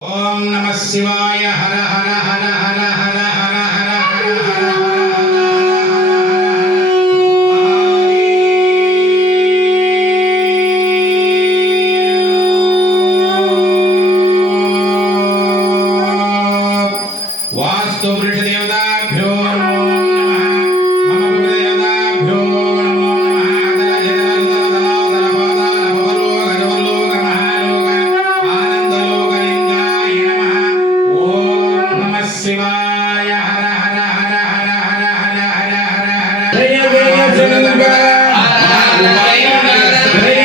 ఓం నమః శివాయ. హర హర హర హర హర హర హర హర హర వాస్తు వృష దేవతాభ్యో నమో నమః. మమ దేవతాభ్యో నమో శివాయ. హర హర హర హర హర హర హర హర హర జయ జయ శంకర జయ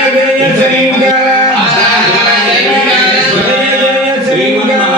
జయ Shankara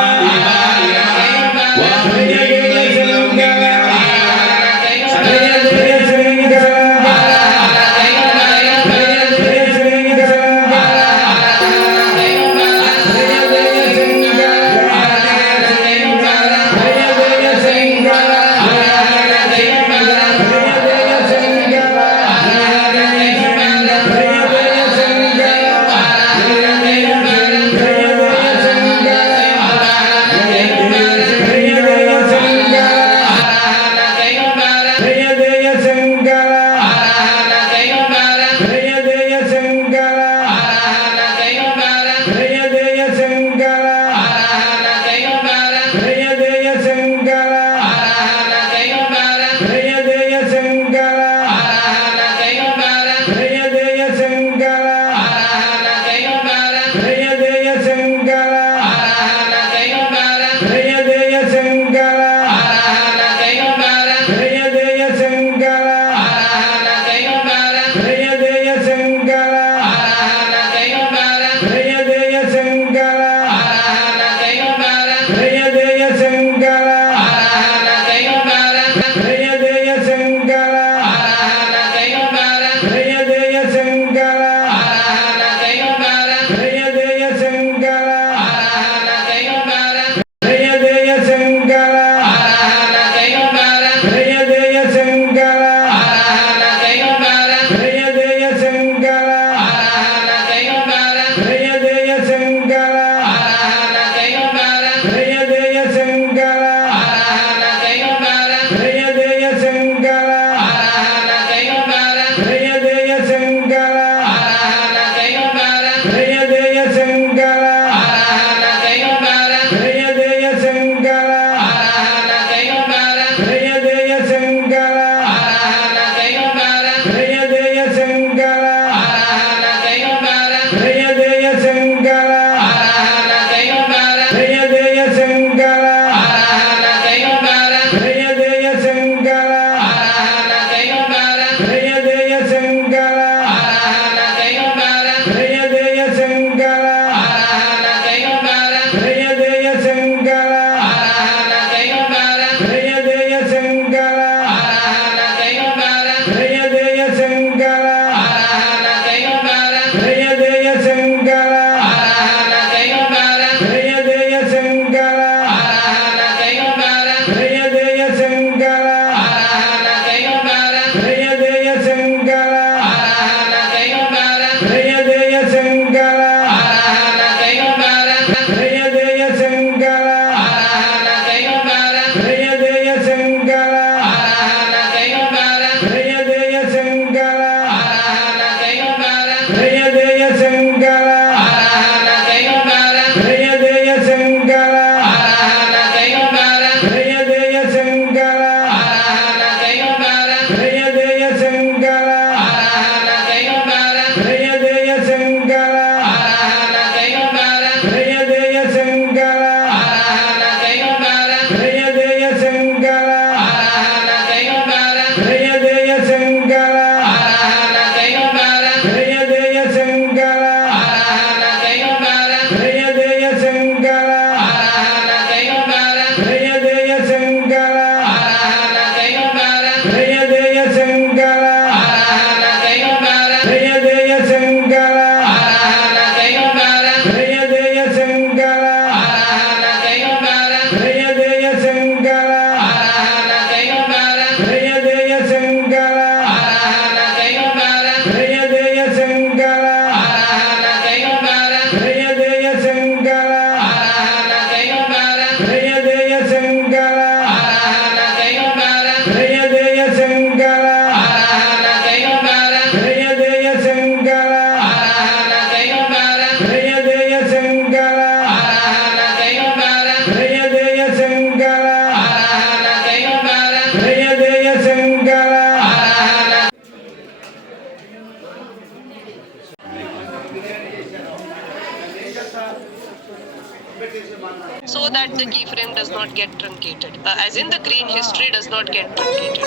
so that the keyframe does not get truncated. As in the green history does not get truncated.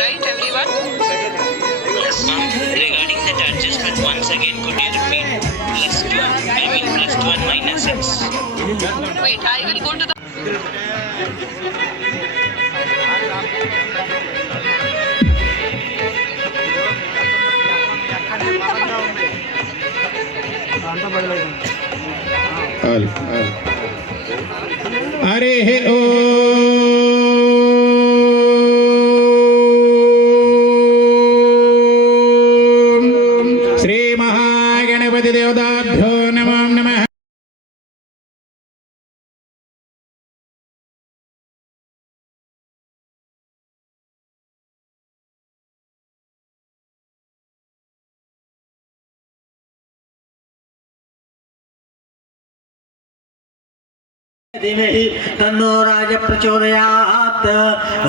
Right, everyone? Yes. Regarding that adjustment, once again, could you repeat +2? I mean +2 and -6. Wait, I will go to the. Hari ఓ శ్రీ మహాగణపతి దేవతాభ్యో నమో నమః. धीमहि तन्नो राज प्रचोदयात्।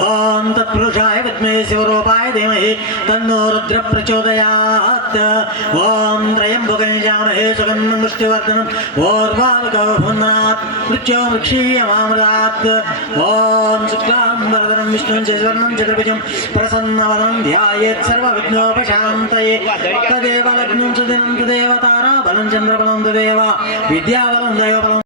ओम तत्पुरुषाय विद्महे शिवरूपाय धीमहि तन्नो रुद्र प्रचोदयात्। ओम त्र्यंबकं यजामहे सुगन्धिं पुष्टिवर्धनम् उर्वारुकं पुण्णात् मृत्युर्मुक्षीयमामृतात्। ओम शुक्लांबरधरं विष्णुं शशिवर्णं चतुर्भुजं प्रसन्नवदनं ध्यायेत् सर्वविघ्नोपशान्तये। तदेव लग्नं सुदिनं तदेव ताराबलं चन्द्रबलं तदेव विद्याबलं दैवबलं।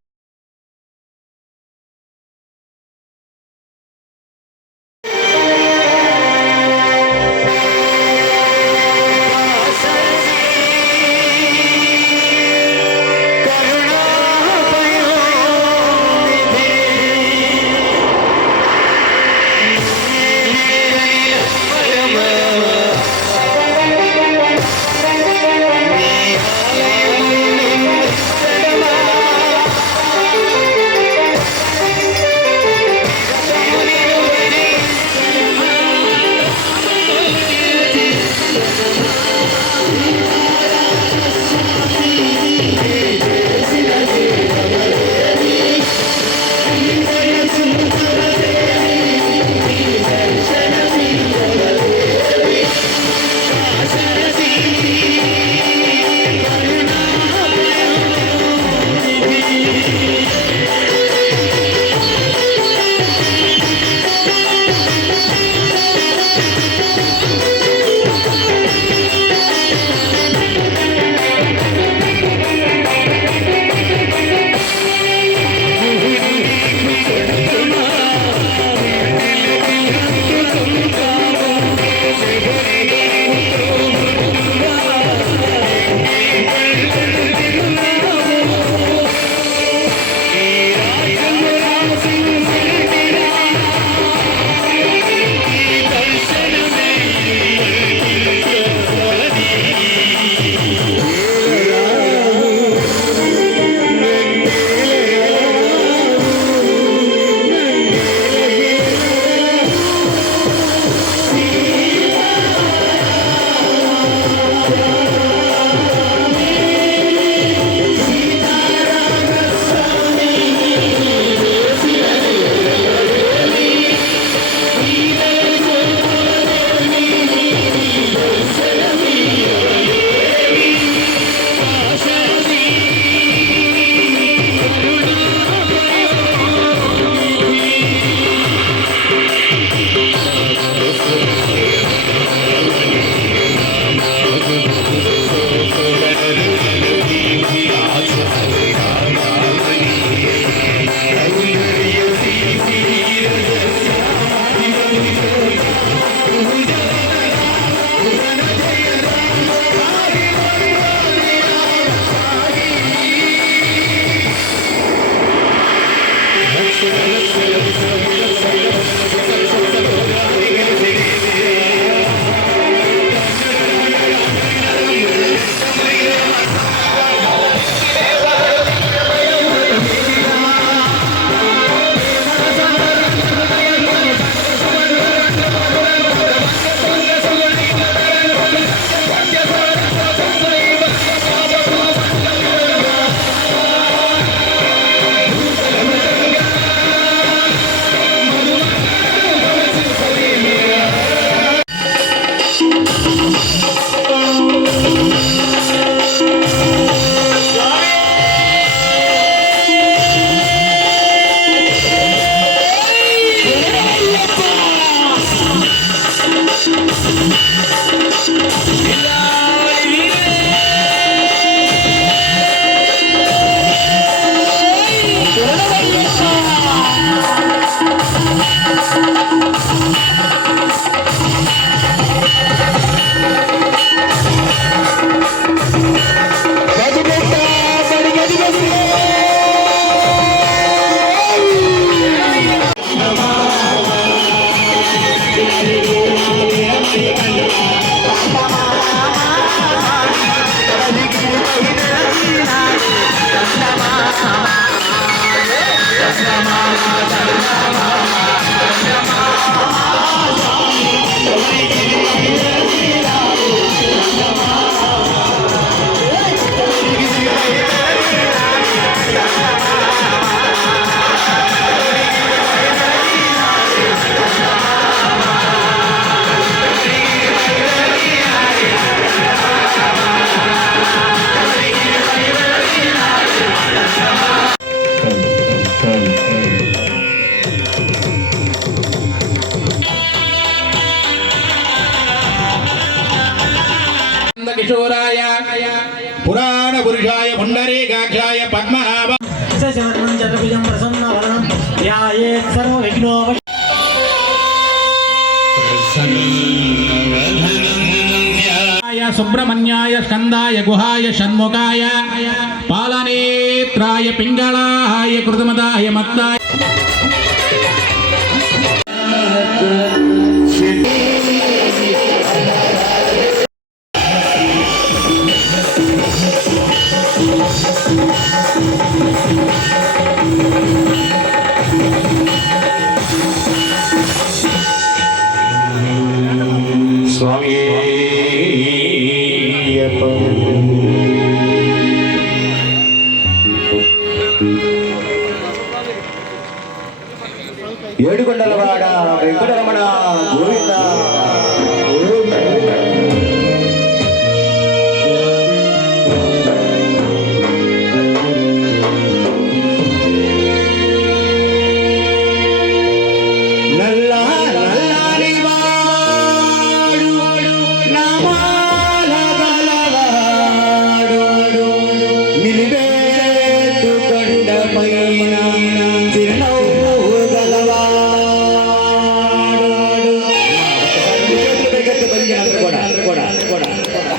కిశోరాయ పురాణ పురుషాయ పుండరీకాక్షాయ పద్మనాభ శశవర్ణం చతుర్భుజం ప్రసన్నవదనం ధ్యాయేత్ సర్వవిఘ్నోప సుబ్రహ్మణ్యాయ స్కందాయ గుహాయ షణ్ముఖాయ పాలనేత్రాయ పింగళాయ కృతమదాయ మత్తాయ స్వామి ఏడుకొండలవాడ వెంకటరమణ గోవింద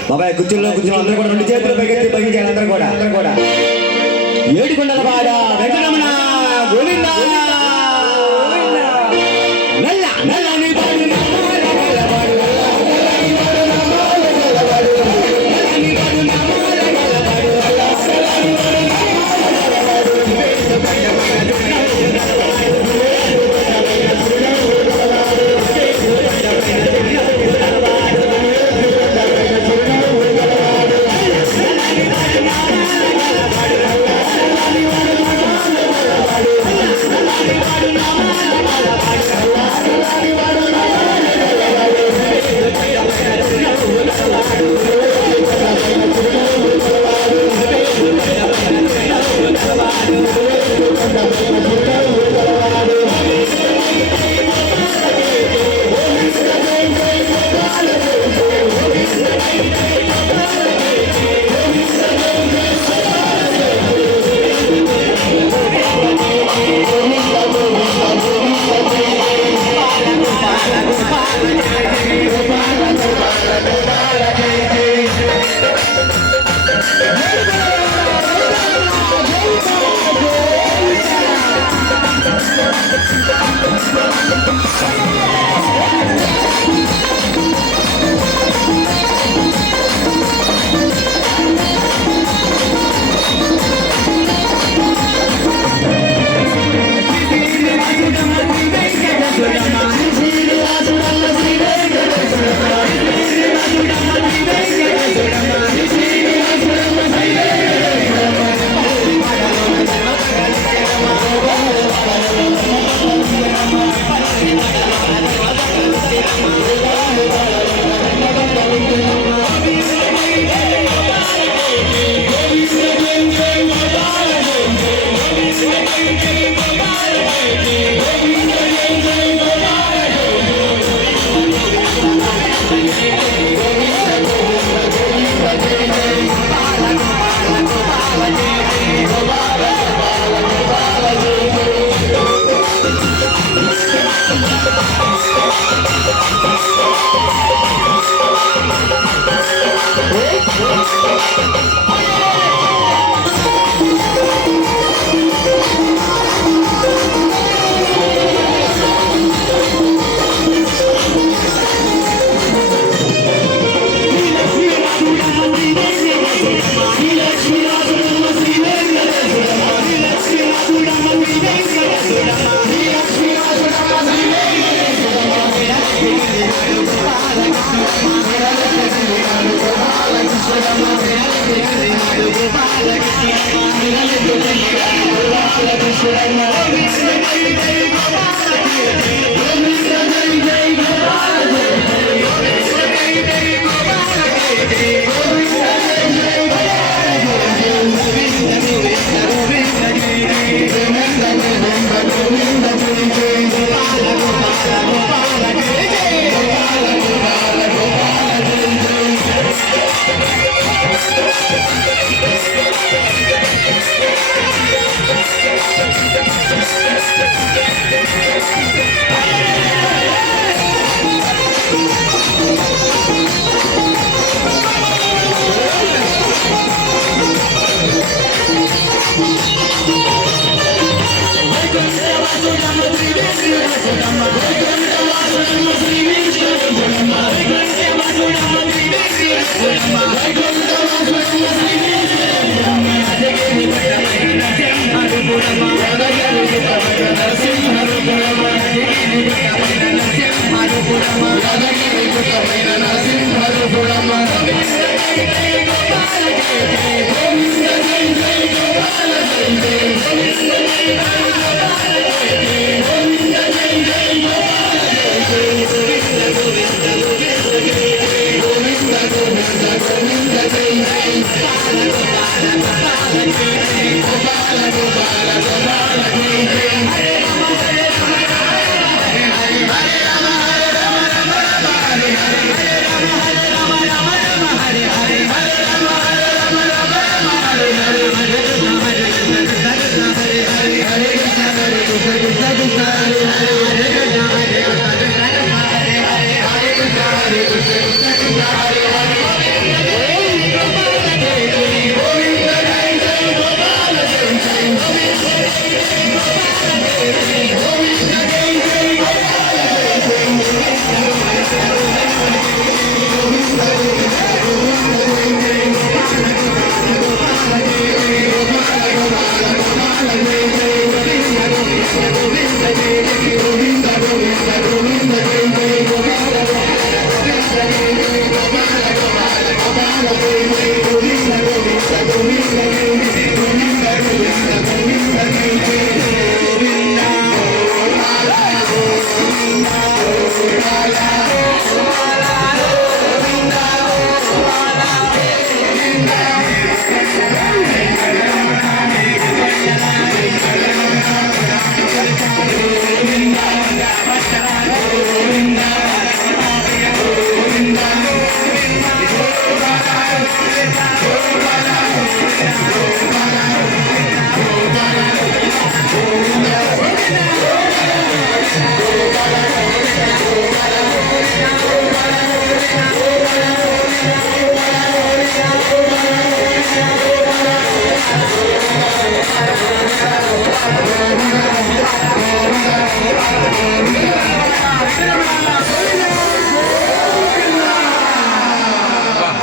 బాబాయ్ కుర్చీలో కూర్చొని అందరూ కూడా రెండు చేతులు పైకెత్తి పైకించాలి అందరూ కూడా ఏడుకొండలవాడ వెంకటరమణ గోవింద నల్ల నల్లని పాడు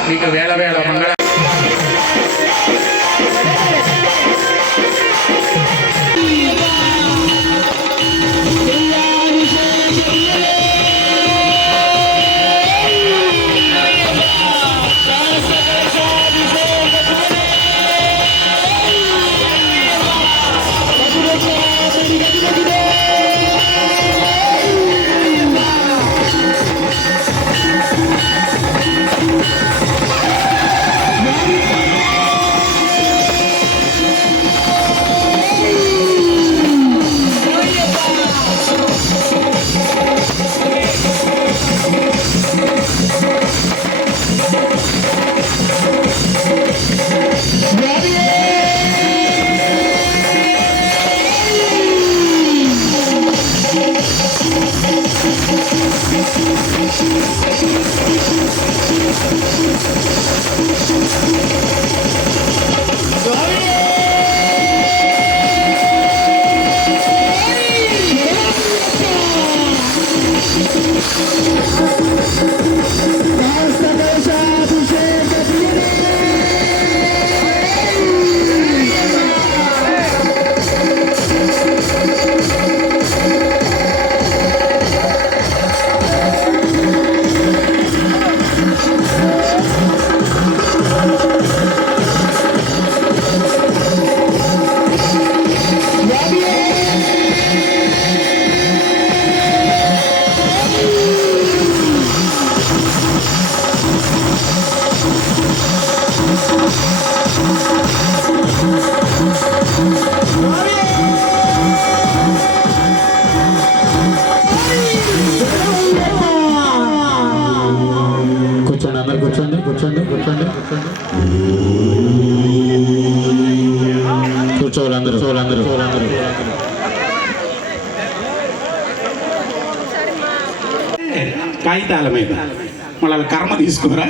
మీకు వేల వేల మంగళ కాగితాల మీద మళ్ళీ కర్మ తీసుకోరా.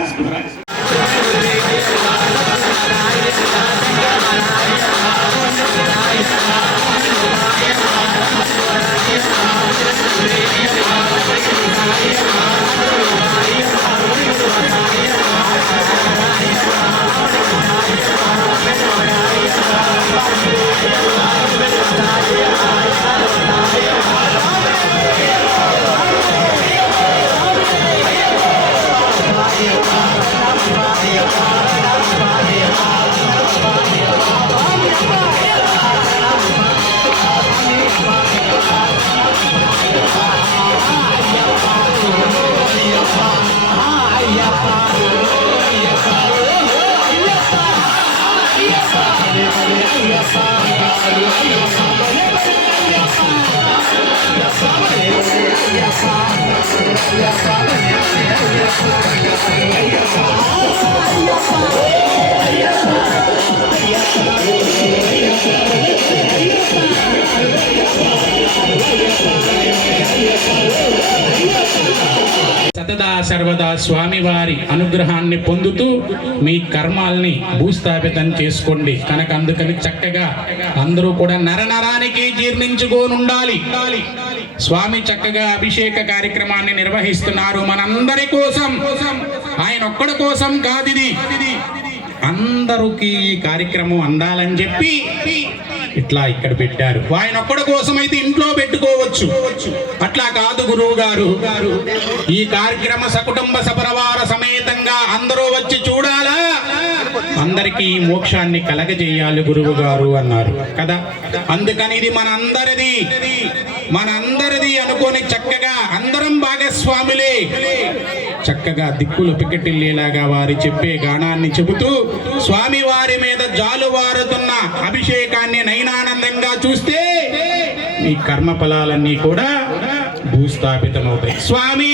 సతదా సర్వదా స్వామివారి అనుగ్రహాన్ని పొందుతూ మీ కర్మాల్ని భూస్థాపితం చేసుకోండి. కనుక అందుకని చక్కగా అందరూ కూడా నరనరానికి జీర్ణించుకోనుండాలి. స్వామి చక్కగా అభిషేక కార్యక్రమాన్ని నిర్వహిస్తున్నారు మనందరి కోసం. ఆయన ఒక్కడి కోసం కాదు, ఇది అందరికీ ఈ కార్యక్రమం అందాలని చెప్పి ఇట్లా ఇక్కడ పెట్టారు. ఆయన ఒక్కడి కోసం అయితే ఇంట్లో పెట్టుకోవచ్చు, అట్లా కాదు గురువు గారు. ఈ కార్యక్రమ సకుటుంబ సపరివార సమేతంగా అందరూ వచ్చి చూడాలా, అందరికీ మోక్షాన్ని కలగజేయాలి గురువు గారు అన్నారు కదా. అందుకని ఇది మనందరిది అనుకొని చక్కగా అందరం భాగస్వాములే. చక్కగా దిక్కులు పికెటిల్లేలాగా వారి చెప్పే గానాన్ని చెబుతూ స్వామి వారి మీద జాలువారుతున్న అభిషేకాన్ని నయనానందంగా చూస్తే మీ కర్మ ఫలాలన్నీ కూడా భూస్థాపితమవుతాయి. స్వామి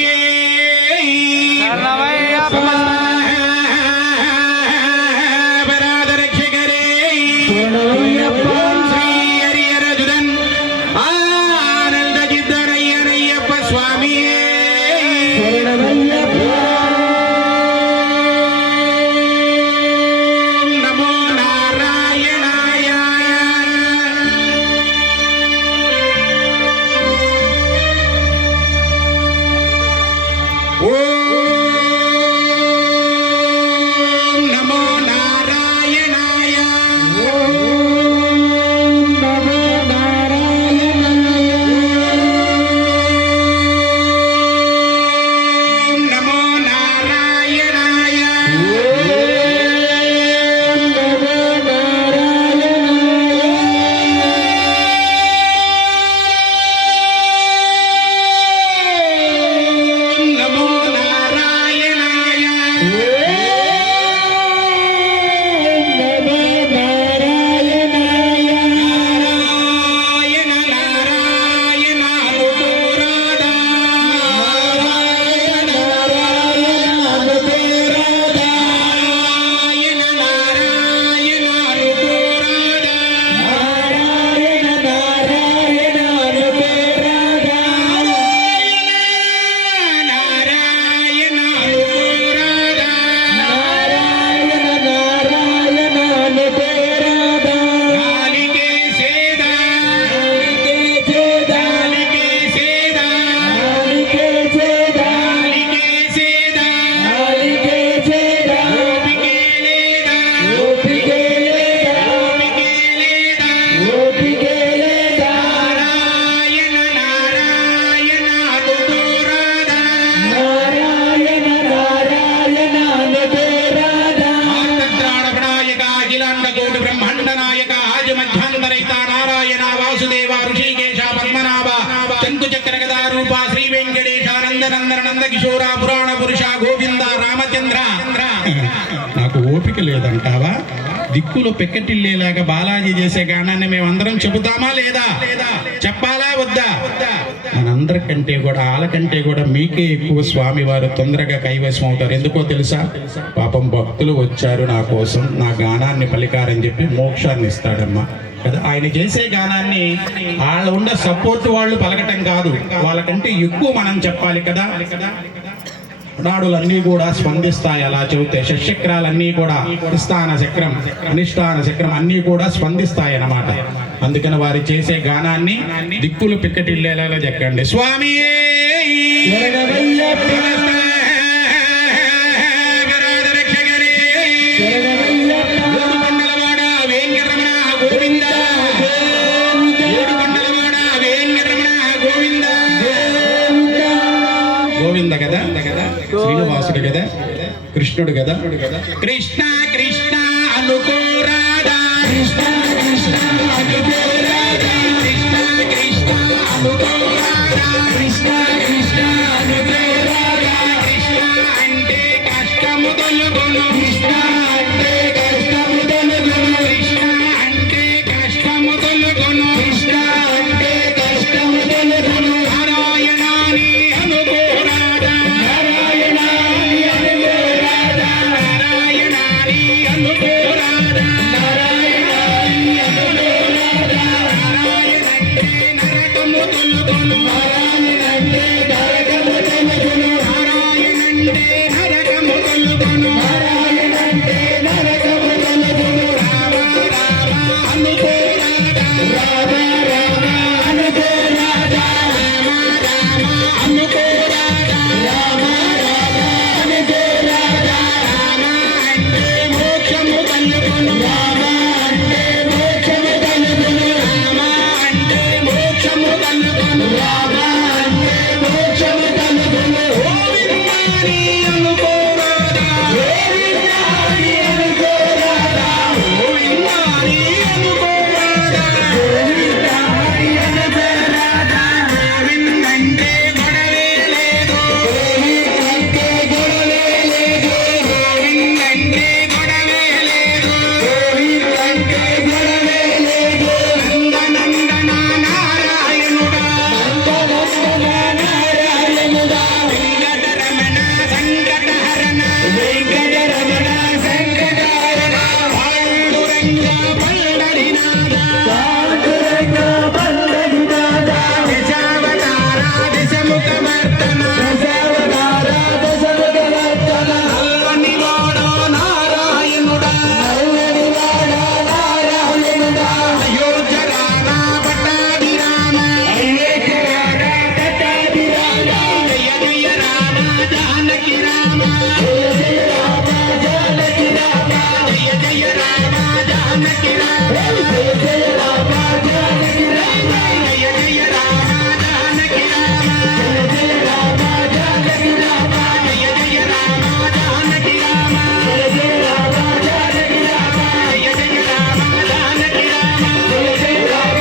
కిషోరా పురాణ పురుష గోవింద రామచంద్ర. నాకు ఓపిక లేదంటావా? దిక్కులు పెక్కటిల్లేలాగా బాలాజీ చేసే గానాన్ని మేమందరం చెబుతామా లేదా? చెప్పాలా వద్దా? మనందరికంటే కూడా వాళ్ళకంటే కూడా మీకే ఎక్కువ స్వామి వారు తొందరగా కైవసం అవుతారు. ఎందుకో తెలుసా? పాపం భక్తులు వచ్చారు నా కోసం, నా గానాన్ని పలికారని చెప్పి మోక్షాన్ని ఇస్తాడమ్మా కదా. ఆయన చేసే గానాన్ని వాళ్ళ ఉన్న సపోర్ట్ వాళ్ళు పలకటం కాదు, వాళ్ళకంటే ఎక్కువ మనం చెప్పాలి కదా. నాడులన్నీ కూడా స్పందిస్తాయి. అలా చెబితే షట్చక్రాలన్నీ కూడా స్థాన చక్రం అనిష్టాన చక్రం అన్నీ కూడా స్పందిస్తాయి అన్నమాట. అందుకని వారు చేసే గానాన్ని దిక్కులు పిక్కటిల్లేలాగా చెక్కండి. స్వామి గోవింద కదా, శ్రీనివాసుడు కదా, కృష్ణుడు కదా. కృష్ణ కృష్ణ అనుకోరాదా, కృష్ణ కృష్ణ అనుకోరాదా, కృష్ణ కృష్ణ అనుకోరాదా, కృష్ణ కృష్ణ అనుకోరాదా. కృష్ణ అంటే కష్టము తొలగును, కృష్ణ అంటే కష్టము తొలగును, కృష్ణ అంటే కష్టము తొలగును, కృష్ణ అంటే కష్టము తొలగును. నారాయణాని అనుకోరాదా, నారాయణాని అనుకోరాదా, నారాయణాని అనుకోరాదా, నారాయణాని అనుకోరాదా. నారాయణంటే నరకము తొలగును, నారాయణంటే నరకము తొలగును, నారాయణంటే నరకము తొలగును, నారాయణంటే నరకము తొలగును. రామ రామ అనుకోరాదా, రామ రామ అనుకోరాదా, రామ రామ అనుకోరాదా, రామ రామ అనుకోరాదా. రామ అంటే మోక్షము కలుగును, రామ అంటే మోక్షము కలుగును, రామ అంటే మోక్షము కలుగును, రామ అంటే మోక్షము కలుగును. గోవిందాని అనుకోరాదా, గోవిందాని అనుకోరాదా, గోవిందాని అనుకోరాదా, గోవిందాని అనుకోరాదా. గోవిందంటే గొడవే లేదు, గోవిందంటే గొడవే లేదు, గోవిందంటే గొడవే లేదు, గోవిందంటే గొడవే లేదు. నందనందన నారాయణుడా, నందనందన నారాయణుడా, వెంకటరమణ సంకటహరణ, వెంకటరమణ సంకటహరణ. పాండురంగ పండరినాథ, పాండురంగ పండరినాథ. దశావతార దశముఖమర్దన, దశావతార దశముఖమర్దన. నల్లనివాడా నారాయణుడా, నల్లనివాడా నారాయణుడా. అయోధ్య రామ పట్టాభి రామ, అయోధ్య రామ పట్టాభి రామ. జయ జయ రామ జానకి రామ, జయ జయ రామ జానకి రామ, జయ జయ రామ జానకి రామ, జయ జయ రామ జానకి రామ, జయ జయ రామ జానకి రామ, జయ జయ రామ జానకి రామ, జయ జయ రామ జానకి రామ, జయ జయ రామ జానకి రామ, జయ జయ రామ జానకి రామ, జయ జయ రామ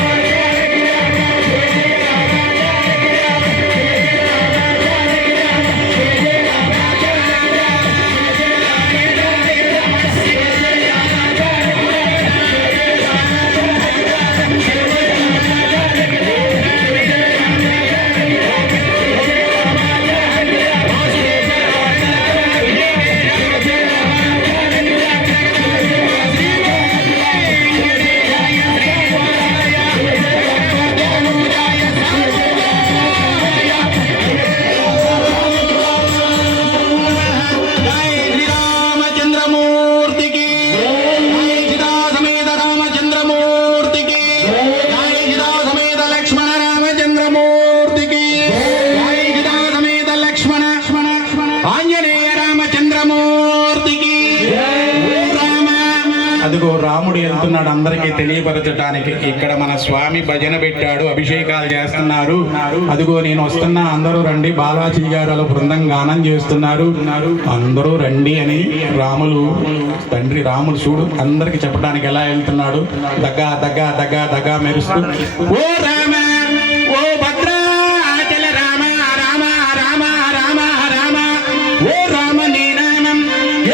జై శ్రీరామచంద్రమూర్తికి, జై సీతా సమేత రామచంద్రమూర్తికి, జై సీతా సమేత లక్ష్మణ రామచంద్రమూర్తికి, జై సీతా సమేత లక్ష్మణ ఆంజనేయ రామచంద్రమూర్తికి. రామ అదిగో రాముడు వెళ్తున్నాడు అందరికీ తెలియపరచడానికి. ఇక్కడ మన స్వామి భజన పెట్టాడు, అభిషేకాలు చేస్తున్నారు. అదిగో నేను వస్తున్నా, అందరూ రండి. బాలాజీ గారు అలా బృందం గానం చేస్తున్నారు, అందరూ రండి అని రాములు తండ్రి రాముడు చూడు అందరికి చెప్పడానికి ఎలా వెళ్తున్నాడు. దగ్గా దగ్గా దగ్గా దగ్గా మెరుస్తూ ఓ రామ ఓ భద్రాచల రామ రామ రామ రామ రామ ఓ రామ నీ నామం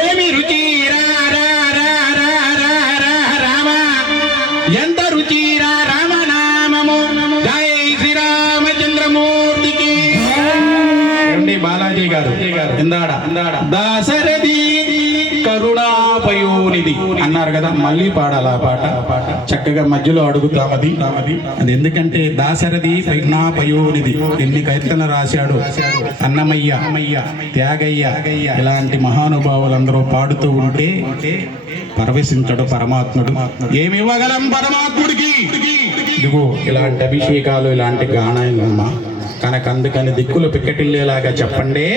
ఏమి రుచి రా రా రా రా రా రా రామ ఎంత రుచి రా రామనామము. జై శ్రీరామచంద్రమూర్తికి. ఏమండి బాలాజీ గారు ఇందాడ దాశరథి కరుణాపయోనిధి అన్నారు కదా, మళ్ళీ పాడాలి ఆ పాట. చక్కగా మధ్యలో అడుగుతామది. అది ఎందుకంటే దాశరథి కరుణాపయోనిధి ఎన్ని కీర్తన రాశాడు అన్నమయ్య, త్యాగయ్య, ఇలాంటి మహానుభావులందరూ పాడుతూ ఉంటే పరవశించడు పరమాత్ముడు. ఏమి ఇవ్వగలం పరమాత్ముడికి? ఇదిగో ఇలాంటి అభిషేకాలు, ఇలాంటి గానాలమ్మా. కనుక అందుకని దిక్కులు పిక్కటిల్లేలాగా చెప్పండి.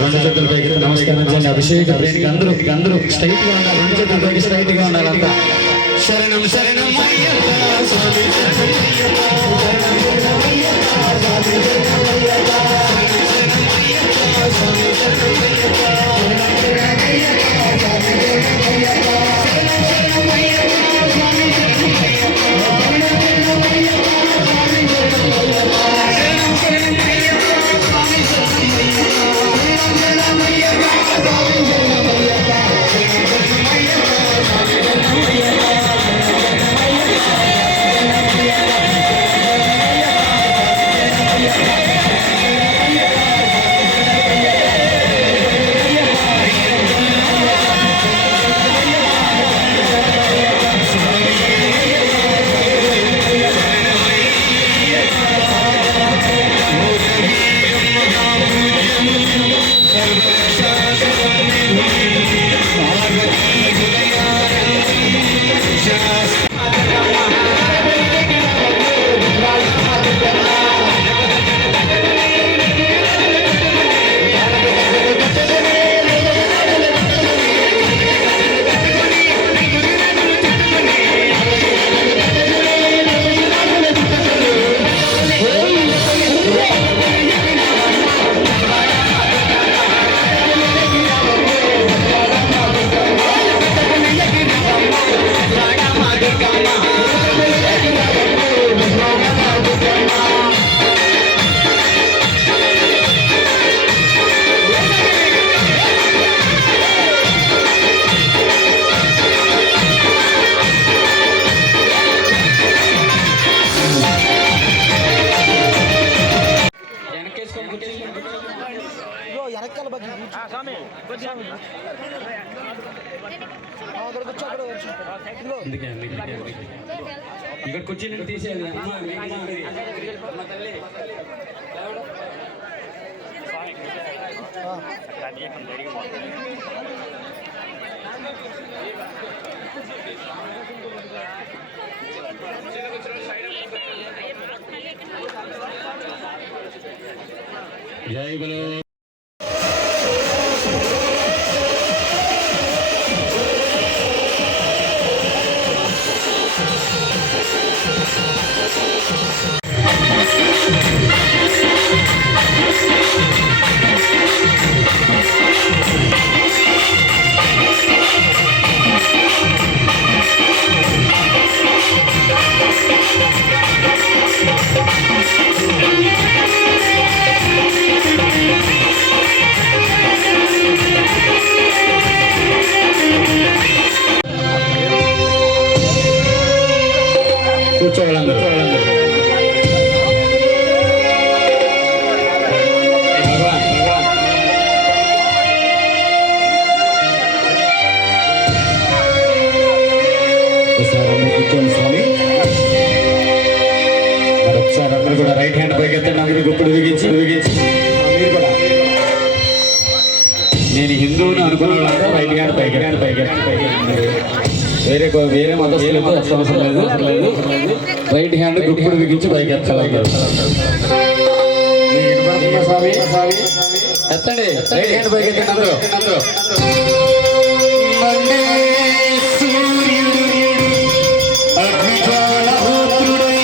రెండు చేతులు పైకి నమస్కరించండి. అభిషేక ప్రేమికి అందరూ స్ట్రైట్ గా ఉండాలి. రెండు చేతులు పైకి స్ట్రైట్ గా ఉండాలి అంతా. శరణం శరణం అయ్యప్ప స్వామి శరణం అయ్యప్ప శరణం శరణం అయ్యప్ప స్వామి శరణం అయ్యప్ప శరణం శరణం అయ్యప్ప స్వామి శరణం అయ్యప్ప శరణం శరణం అయ్యప్ప స్వామి శరణం అయ్యప్ప శరణం శరణం అయ్యప్ప స్వామి శరణం అయ్యప్ప శరణం శరణం అయ్యప్ప స్వామి శరణం అయ్యప్ప శరణం శరణం అయ్యప్ప స్వామి శరణం అయ్యప్ప ఇక్కడ కుర్చీలు తీసేయాలి. జై బలో కూర్చోవాలందరూ. కూర్చోండి స్వామి. మరొకసారి అందరూ కూడా రైట్ హ్యాండ్ పైకి ఎత్తండి. అందరూ గుప్పుడు బిగించి మీరు కూడా నేను హిందువుని అనుకున్న వాళ్ళంతా రైట్ హ్యాండ్ పైకి వేరే మతస్థులకు అవసరం లేదు. రైట్ హ్యాండ్ గుప్పుడు బిగించి పైకి ఎత్తాలి. స్వామి ఎత్తండి రైట్ హ్యాండ్ పైకి ఎత్తండి అందరూ మండే సూర్యుడు అగ్నిజ్వాలహోత్రుడై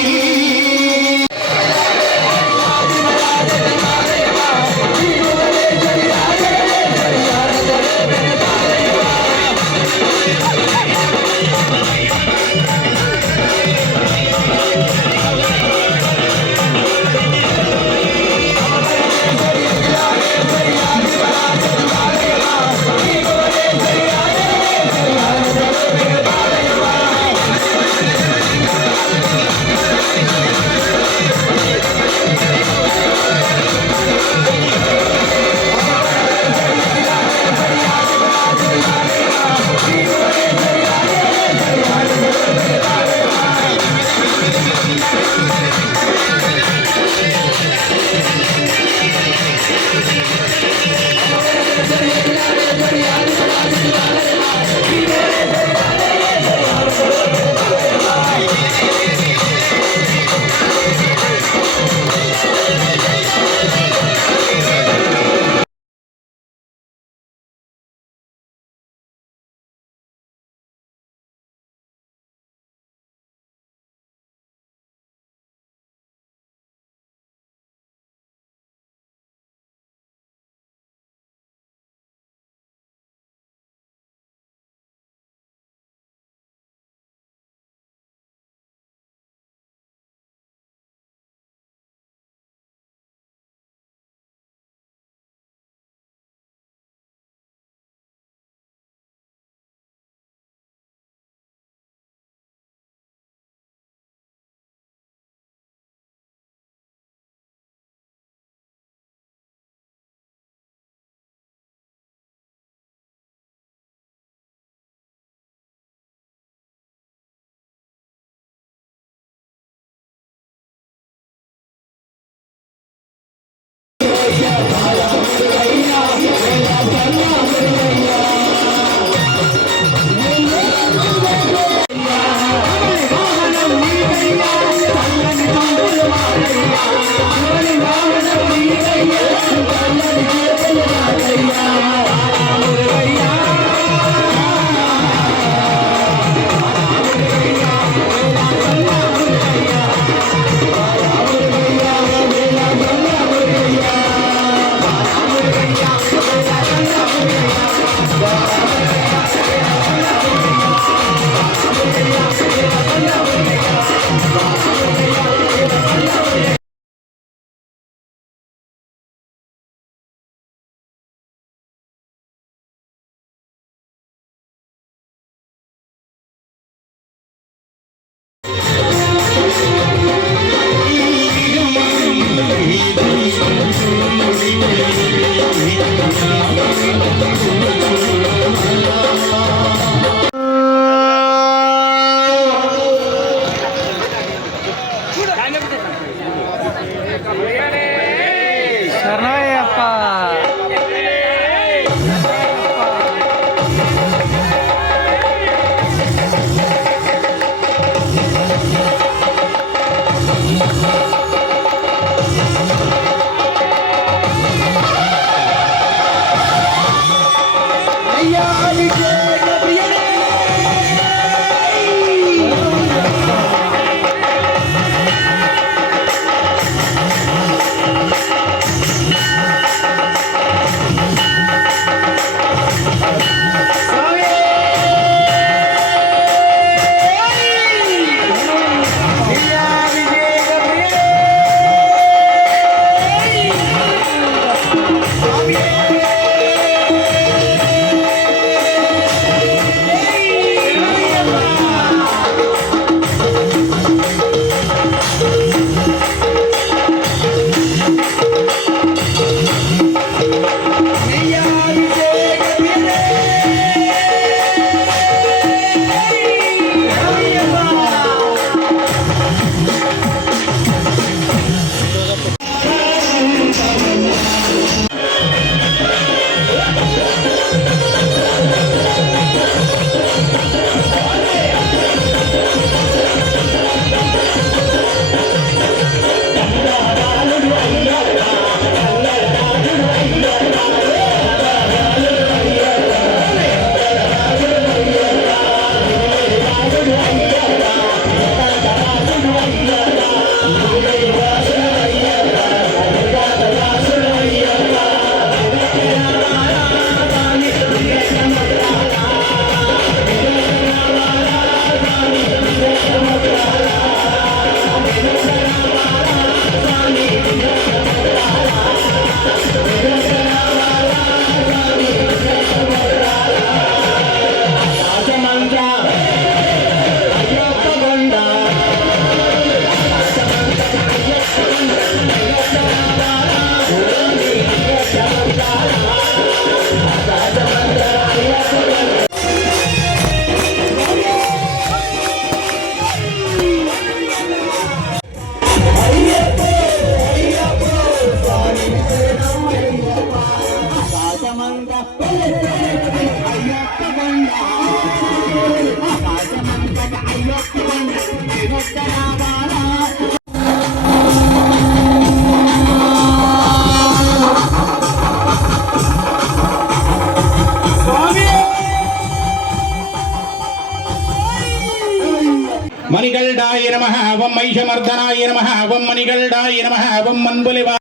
మణిగల్డాయ నమః ఓం మహిషమర్దనాయ నమః ఓం మణిగల్డాయ నమః ఓం మన్బులివా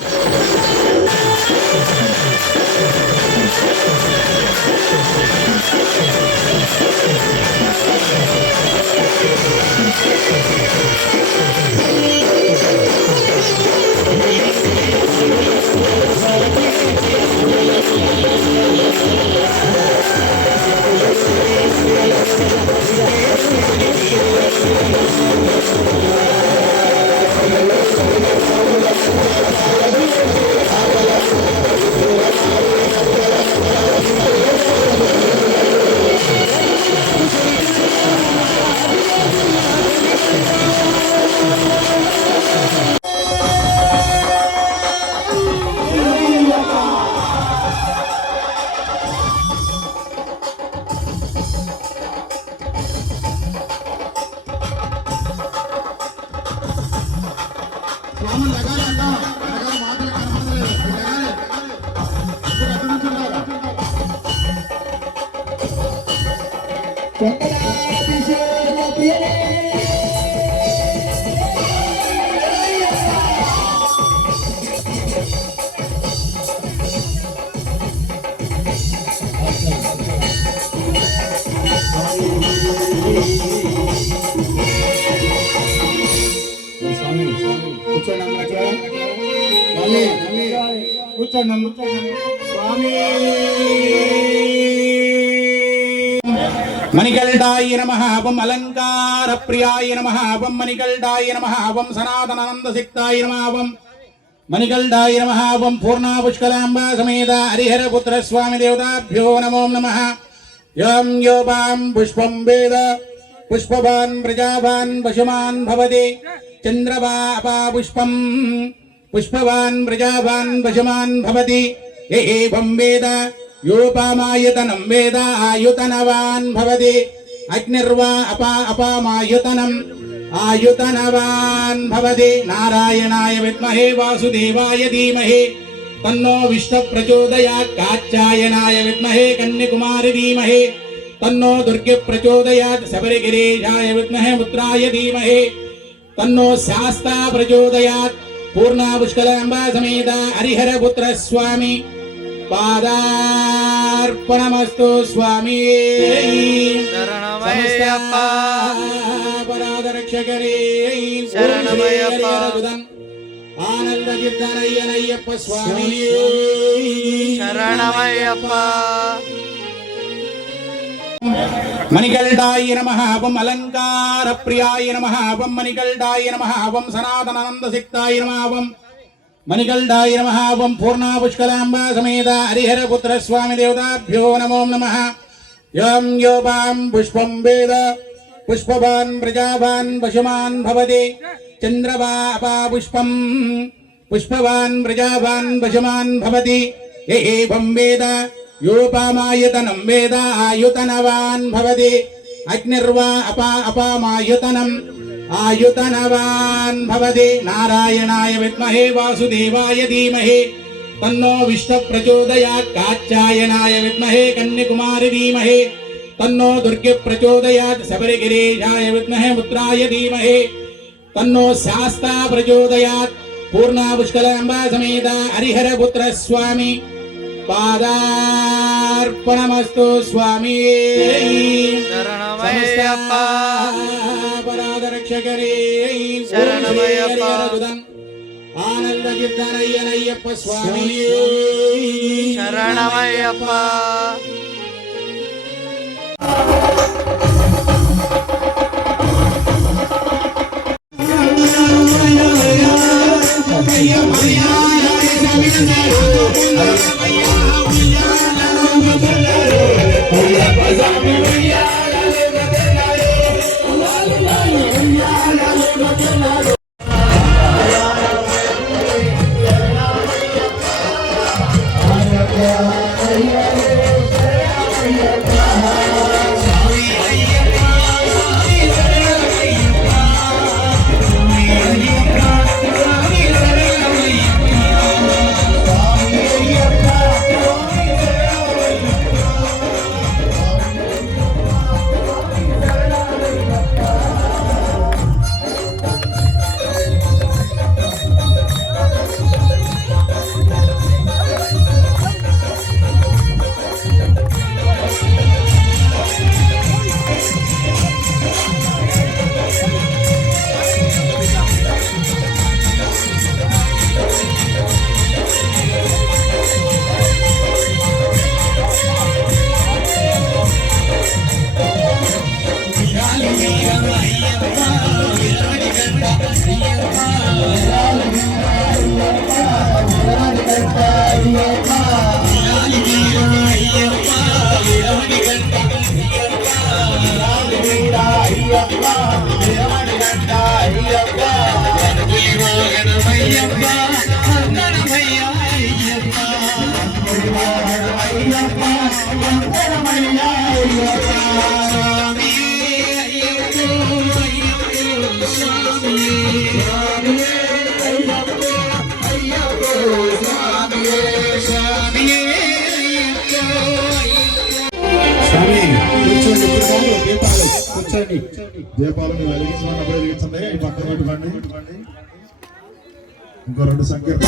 మణిగల్డాయ నమః ఓం అలంకార ప్రియాయ నమః ఓం మణిగల్డాయ నమః ఓం సనాతనానంద సిక్తాయ నమః ఓం మణిగల్డాయ నమః ఓం పూర్ణ పుష్కలాంబా సమేత హరిహర పుత్ర స్వామి దేవతాభ్యో నమో నమః యం యోపాం పుష్పం వేద పుష్పవాన్ ప్రజావాన్ పశుమాన్ భవతి చంద్రవాపా పుష్పం పుష్పవాన్ ప్రజావాన్ పశుమాన్ భవతి ఏవం వేద యోపామాయతనం వేద ఆయుతనవాన్ భవతి అగ్నిర్వా అపామాయుతనం ఆయుతనవాన్ భవతి నారాయణాయ విద్మహే వాసుదేవాయ ధీమహి తన్నో విష్ణు ప్రచోదయాత్ కాత్యాయనాయ విద్మహే కన్యకుమారి ధీమహి తన్నో దుర్గే ప్రచోదయాత్ శబరిగిరీశాయ విద్మహే ముద్రాయ ధీమహి తన్నో శాస్తా ప్రచోదయాత్ పూర్ణ పుష్కలాంబా సమేత హరిహర పుత్ర స్వామి పాదార్పణమస్తు స్వామి పరాదరక్షకరే ఆనంద కీర్తనయ్యనయ్యప్ప స్వామి శరణమయ్యప్ప మణిగల్డాయ నమః ఓం అలంకార ప్రియాయ నమః ఓం మణిగల్డాయ నమః ఓం సనాతనానంద సిక్తాయ నమః ఓం మణిగల్డాయ నమః ఓం పూర్ణ పుష్కలాంబా సమేత హరిహర పుత్ర స్వామి దేవతాభ్యో నమో నమః యం యోపాం పుష్పం వేద పుష్పవాన్ ప్రజావాన్ పశుమాన్ భవతి చంద్రవాపా పుష్పం పుష్పవాన్ ప్రజావాన్ పశుమాన్ భవతి ఏవం వేద యోపామాయతనం వేద ఆయుతనవాన్ భవతి అగ్నిర్వా అపామాయుతనం ఆయుతనవాన్ భవతి నారాయణాయ విద్మహే వాసుదేవాయ ధీమహి తన్నో విష్ణు ప్రచోదయాత్ కాత్యాయనాయ విద్మహే కన్యకుమారి ధీమహి తన్నో దుర్గే ప్రచోదయాత్ శబరిగిరీశాయ విద్మహే ముద్రాయ ధీమహి తన్నో శాస్తా ప్రచోదయాత్ పూర్ణ పుష్కలాంబా సమేత హరిహర పుత్ర స్వామి పాదార్పణమస్తు స్వామి శరణమయ్యప్ప పరాదరక్షకరే శరణమయ్యప్ప ఆనంద కీర్తనయ్యనయ్యప్ప స్వామి శరణమయ్యప్ప మలయాళ కూర్చోండి. దీపాలను వెలిగించమన్నప్పుడు వెలిగించండి. ఈ పక్కన పెట్టుకోండి. ఇంకో 2 సంఖ్యలు.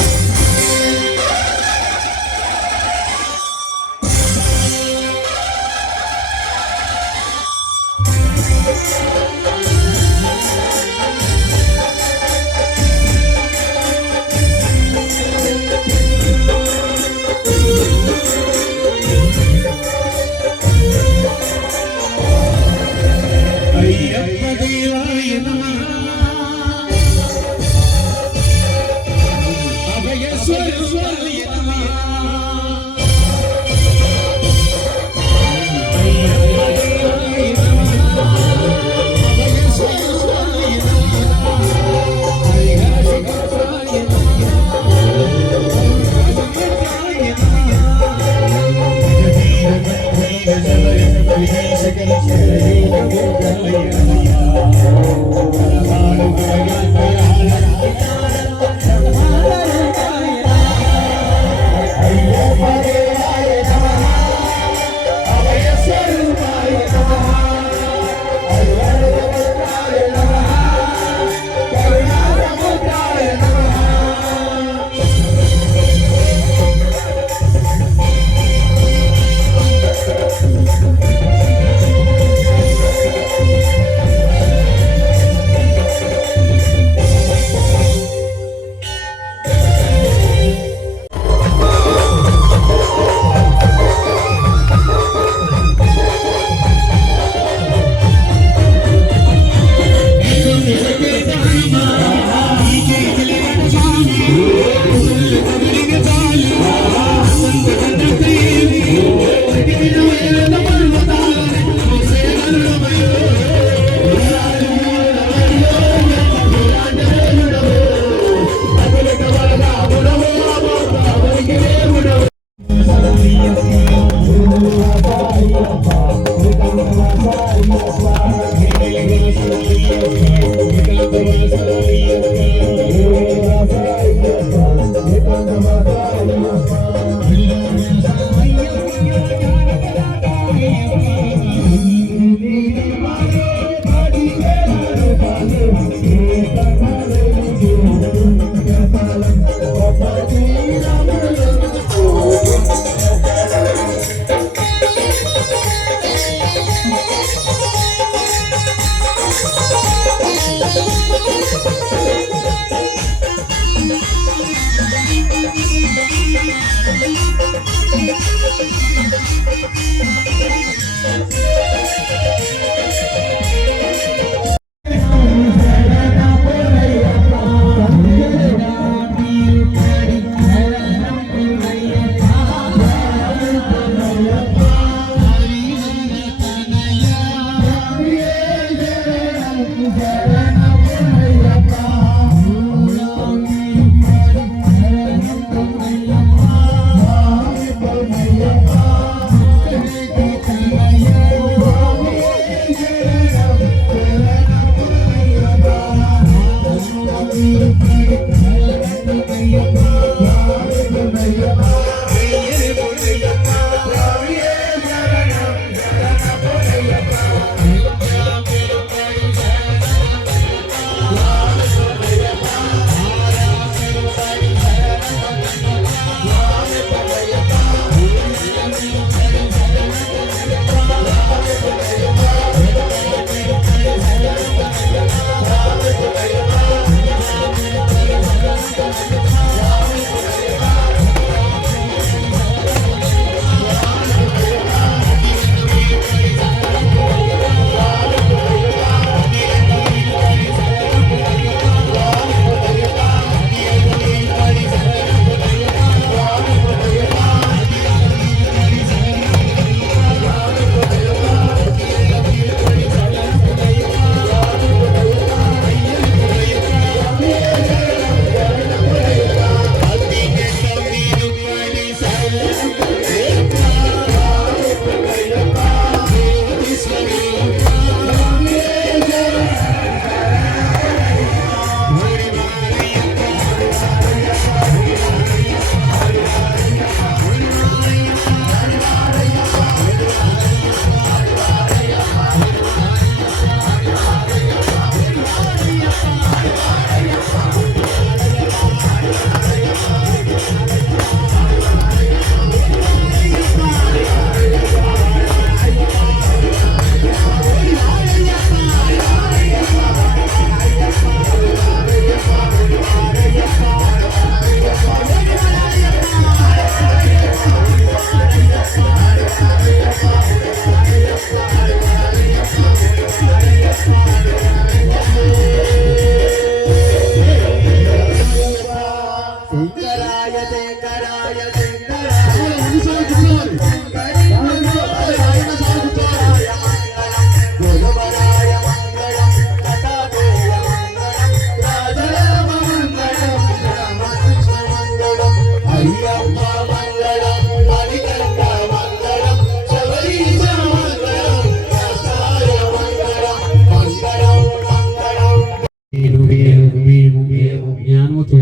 జ్ఞానముతో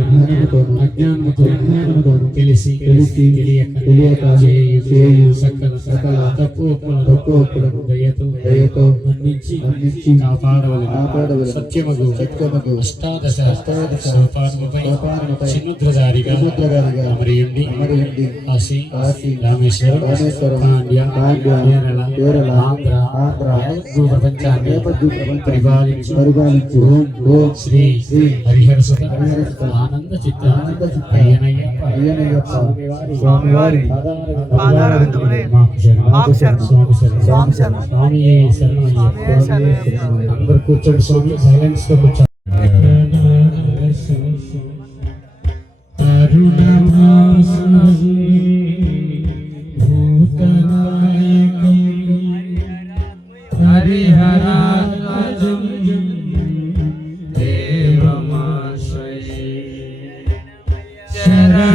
అజ్ఞానముతో తెలిసి తెలియక చేయు సకల తప్పు ఒప్పులను దయతో మన్నించి కాపాడవలెను. సత్యమగు అష్టాదశ సోపానముపై చిన్నుద్రధారిగా అమరియుండి కాశీ రామేశ్వరం పాండ్య కేరళ ఆంధ్ర ప్రపంచాన్ని పరిపాలించు ఓం శ్రీ హరిహరసుత ఆనంద చిత్త అయ్యనయ్యప్ప స్వామివారి మాకు శరణం. స్వామి శరణం. అందరు కూర్చోండి స్వామి, సైలెన్స్ తో కూర్చోండి.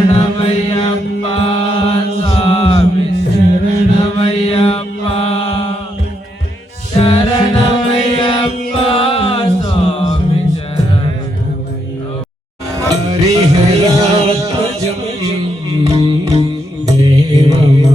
శరణమయ్యప్ప స్వామి శరణమయ్యప్ప శరణమయ్యప్ప స్వామి శరణమయ్యప్ప హరిహరాత్మజం దేవం